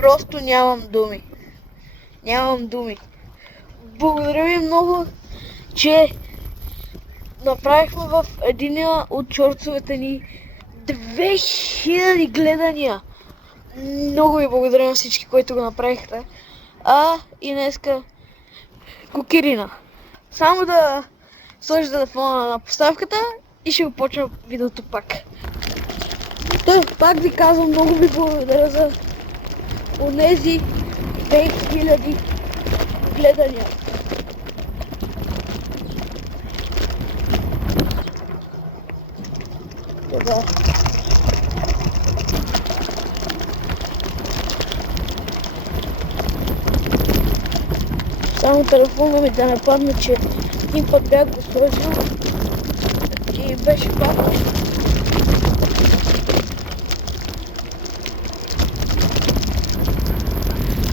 Просто нямам думи. Нямам думи. Благодаря ви много, че направихме в единия от шорцовете ни 2000 гледания. Много ви благодаря на всички, които го направихте. И днеска Кокирина. Само да сложи телефона на поставката и ще го почна видеото пак. Пак ви казвам, много ви благодаря за онези 2000 гледания. Да. Само телефона ми да не падне, че един път бях го сложил и беше паднал.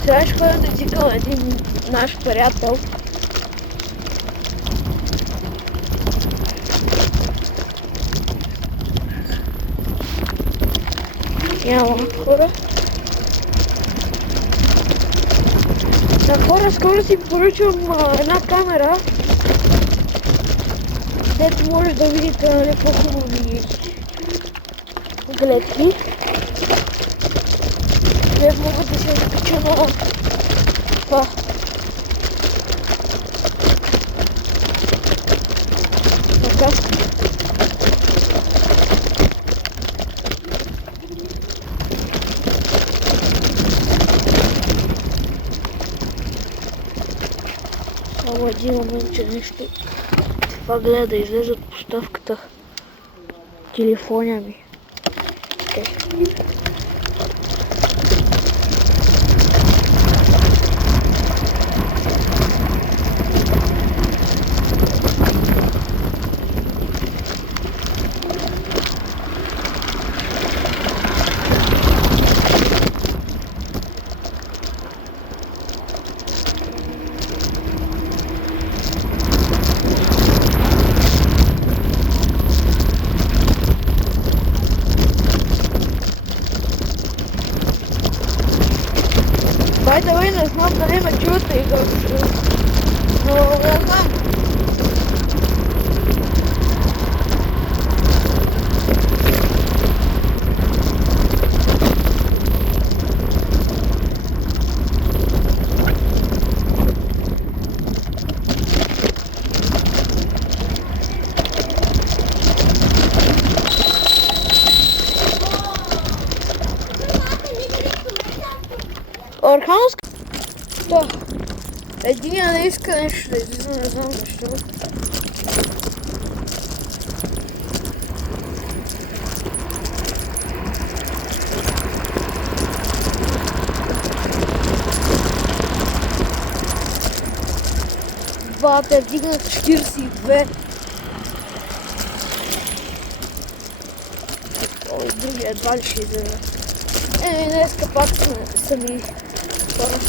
Сега ще ходя да цикъл един наш приятел. Няма хора. Хора, скоро си поръчвам една камера, дето може да видите, нали, по-хубави гледки. Дето мога да се изкача на това. На каска. Само един момент, че нещо това гледа да излезе от поставката. Телефоня ми. Давай, не знам дали ме чувате и но не знам. Архангелск? Да. Единия не иска нещо да излиза, не знам защо. Бате, вдигнах 42. Ой, другия едва ли ще излезе. Днеска пак са ми хора.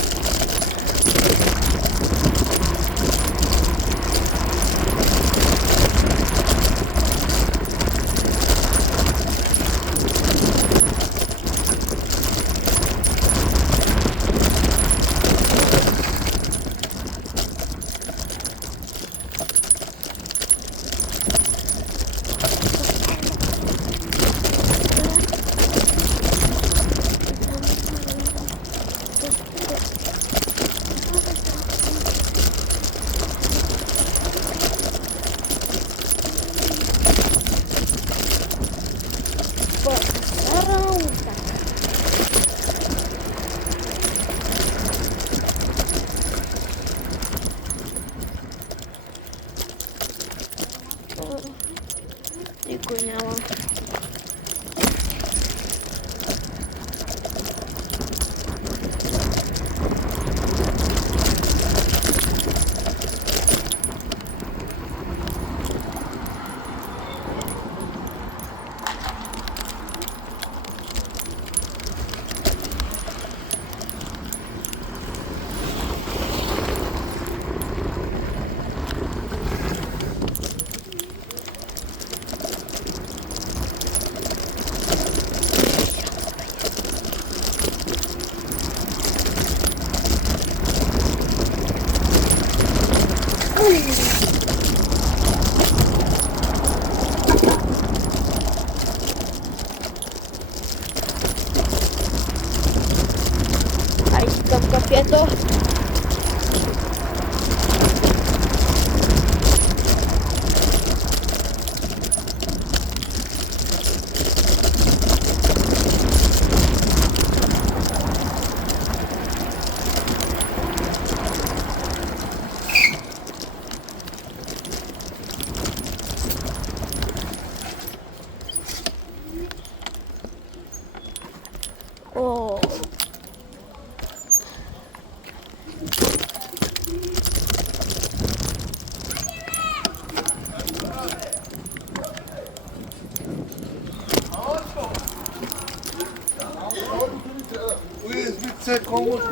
Никой няма. Айде към кафето. О, USB-C komut.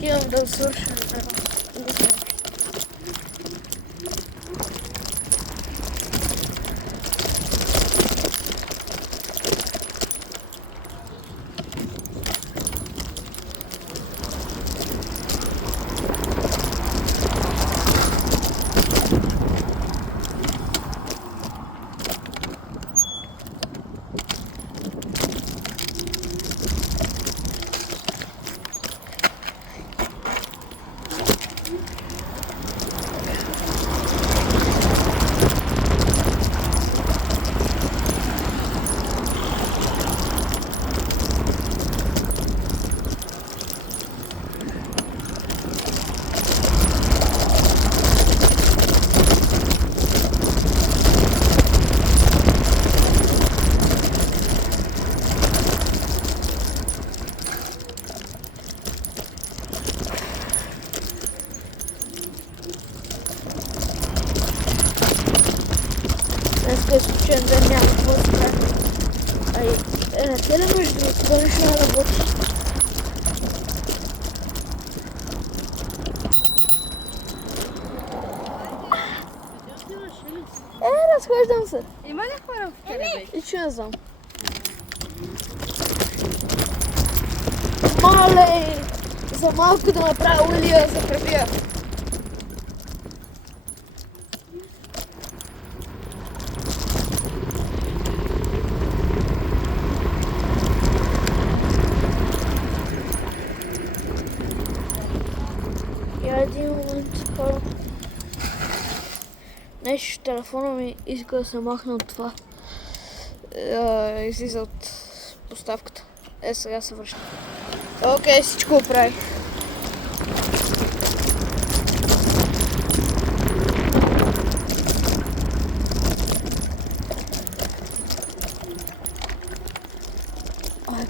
отивам да свършим. Днеска е случайен ден, няма какво да се прави. Те ли между другото, това нещо не работи. Разхождам се. Има ли хора в Келебек? И че не знам. Мале! За малко да направя улия за пребия. Я един момент, хора. Нещо, телефона ми иска да се махне от това. Излиза от поставката. Сега се връща. Окей, всичко оправих.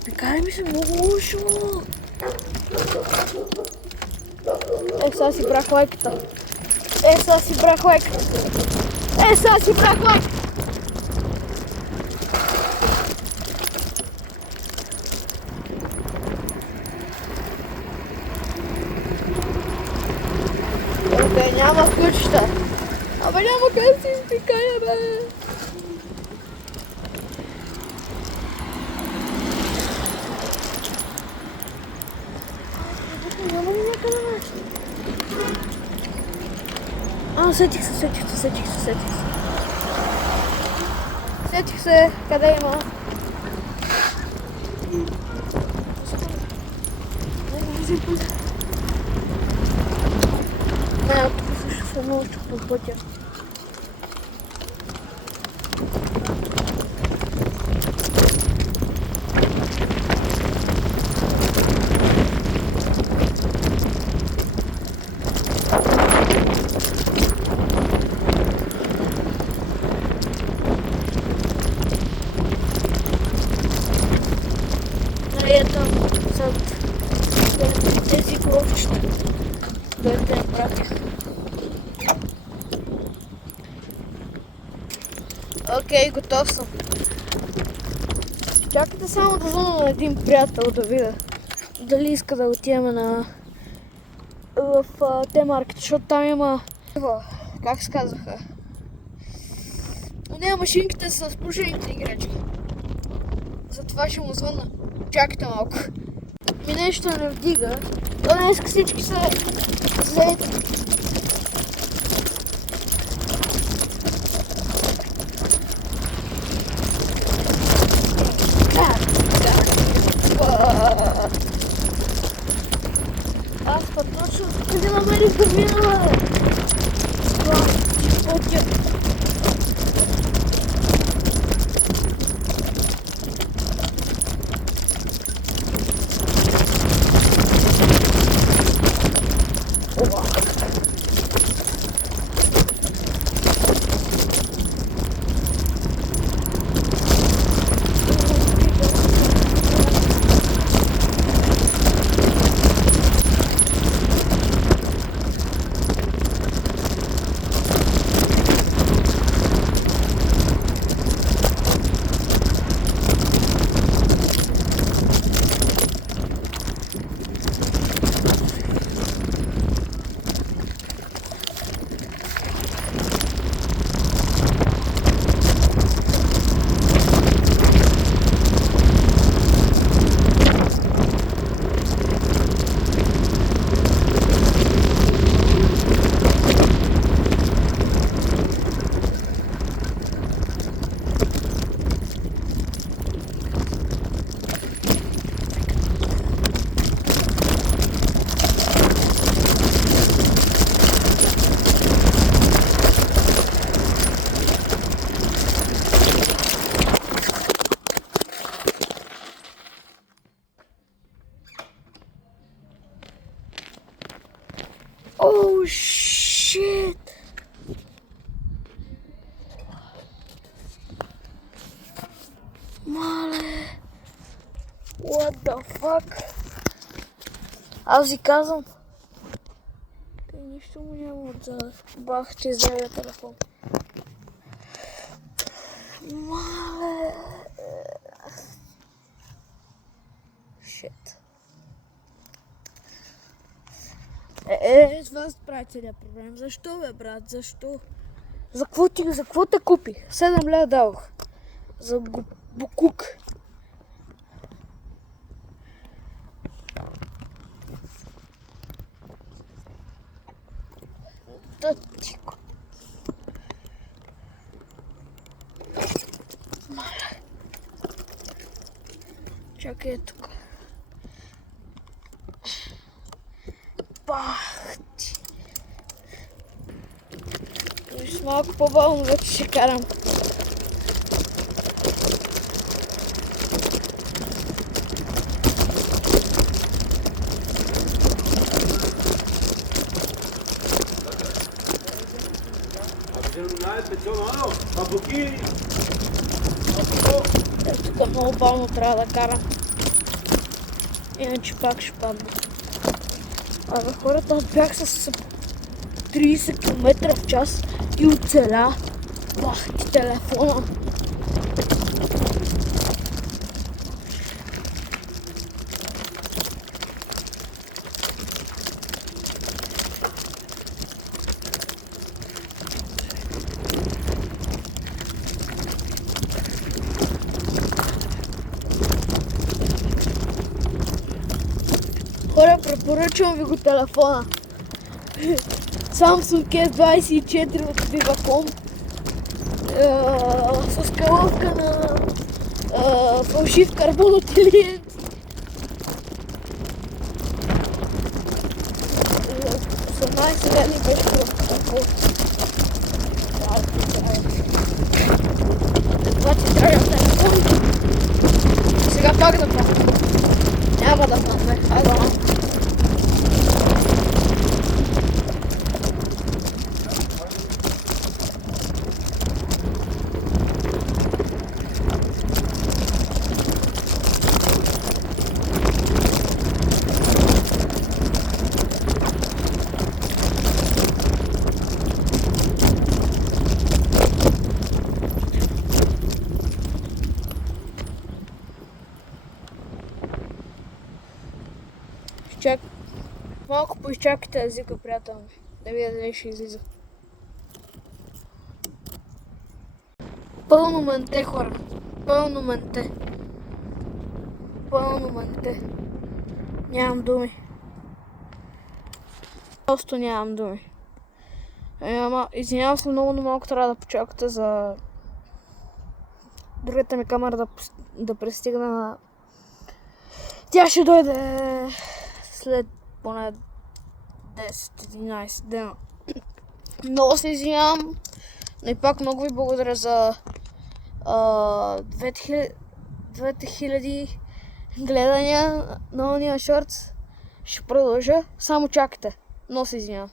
Пикари ми се много лошо. Сега си брах лайката. Сега си брах лайката. Сега си брах лайката. Окей, няма ключчета. Абе няма къде да си изпикая, бе. Няма ли някъде нещо? Сетих се. Сетих се, къде има? Не, тук също се научих по пътя. Там зад тези коробчета, които я пратих. Окей, готов съм. Чакайте само да звъна на един приятел да видя дали иска да отидем в Т-маркет, защото там има Ево, как се казаха? Нея машинките са с пушените играчки. Затова ще му звънна. Чакайте малко. Ми нещо не вдига. То днес всички са заети. Аз път точно къде намерих да мина, бе? Това, пътя. Oh shit! Мале! What the fuck? Аз ви казвам. Той нищо му няма отзад. Бах, че иззеля телефон. Мале! Shit. Това прави целият проблем. Защо, бе, брат? Защо? За какво те купих? 7 лева дадох. За букук. Тътико. Чакай тук. Бах ти. Виж, малко по-бавно вече ще карам. Тук много бавно трябва да карам. Иначе пак ще падна. Абе хората, аз бях с 30 км в час и оцеля. Бах ти телефона. Хора, препоръчвам ви го телефона. Samsung S24 от Vivacom. С калъвка на фалшив карбон от клиент. 18 дни беше това. Това ти трябва телефон. Сега пак да падна. Няма да падне. Хайде. Малко поизчакайте езика, приятел ми. Да видя дали ще излиза. Пълно менте, хора. Пълно менте. Пълно менте. Нямам думи. Просто нямам думи. Ама, извинявам се много, но малко трябва да почакате за другата ми камера да пристигна. Тя ще дойде след поне 10-11 дена. Много се извинявам, но и пак много ви благодаря за 2000 гледания на ония шортс. Ще продължа, само чакайте. Много се извинявам.